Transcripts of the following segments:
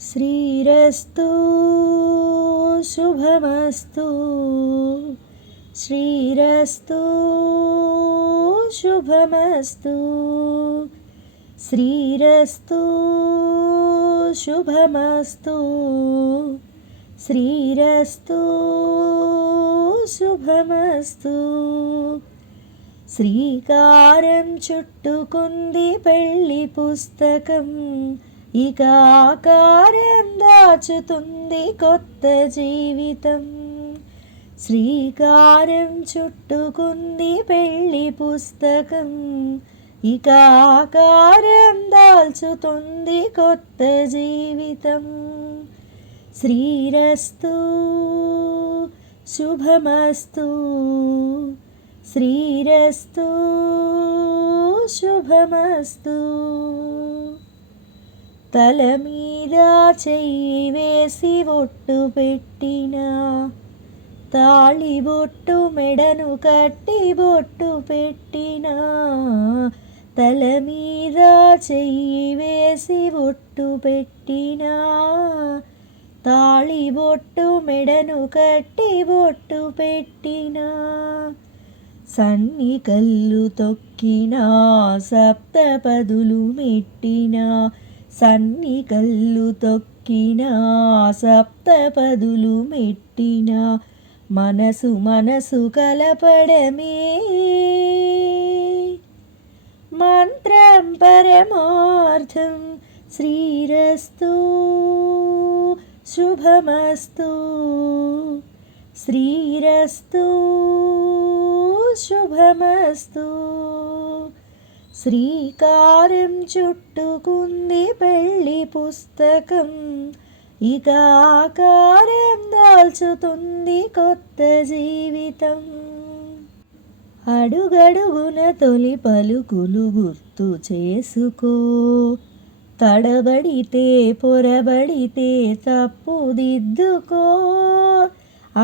శ్రీరస్తు శుభమస్తు శ్రీరస్తు శుభమస్తు శ్రీరస్తు శుభమస్తు శ్రీరస్తు శుభమస్తు శ్రీకారం చుట్టుకుంది పెళ్లి పుస్తకం, ఇక ఆకారం దాచుతుంది కొత్త జీవితం. శ్రీకారం చుట్టుకుంది పెళ్లి పుస్తకం, ఇక ఆకారం దాల్చుతుంది కొత్త జీవితం. శ్రీరస్తు శుభమస్తు శ్రీరస్తు శుభమస్తు. తల మీద చెయ్యి వేసి ఒట్టు పెట్టినా, తాళి బొట్టు మెడను కట్టి బొట్టు పెట్టినా, తల మీద చెయ్యి వేసి ఒట్టు పెట్టినా, తాళి బొట్టు మెడను కట్టి బొట్టు పెట్టినా, సన్ని కళ్ళు తొక్కినా సప్తపదులు మెట్టినా, సన్ని కళ్ళు తొక్కినా సప్తపదులు మెట్టినా, మనసు మనసు కలపడమే మంత్రం పరమార్థం. శ్రీరస్తు శుభమస్తు శ్రీరస్తు శుభమస్తు. శ్రీకారం చుట్టుకుంది పెళ్లి పుస్తకం, ఇక ఆకారం దాల్చుతుంది కొత్త జీవితం. అడుగడుగున తొలి పలుకులు గుర్తు చేసుకో, తడబడితే పొరబడితే తప్పుదిద్దుకో.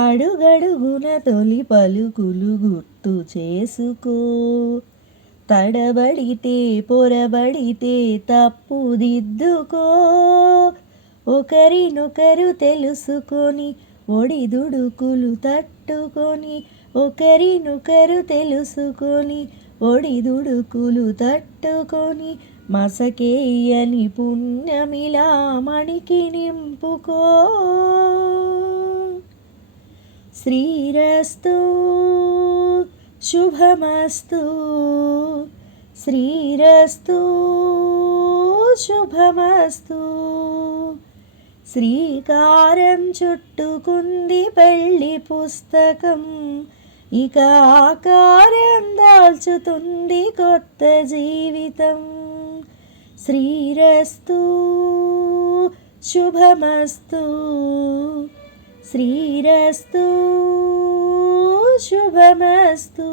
అడుగడుగున తొలి పలుకులు గుర్తు చేసుకో, తడబడితే పొరబడితే తప్పుదిద్దుకో. ఒకరినొకరు తెలుసుకొని ఒడిదుడుకులు తట్టుకొని, ఒకరినొకరు తెలుసుకొని ఒడిదుడుకులు తట్టుకొని, మసకేయని పుణ్యమిలా మణికి నింపుకో. శ్రీరస్తు శుభమస్తు శ్రీరస్తు శుభమస్తు. శ్రీకారం చుట్టుకుంది పెళ్లి పుస్తకం, ఇక ఆకారం దాల్చుతుంది కొత్త జీవితం. శ్రీరస్తు శుభమస్తు శ్రీరస్తు శుభమస్తు.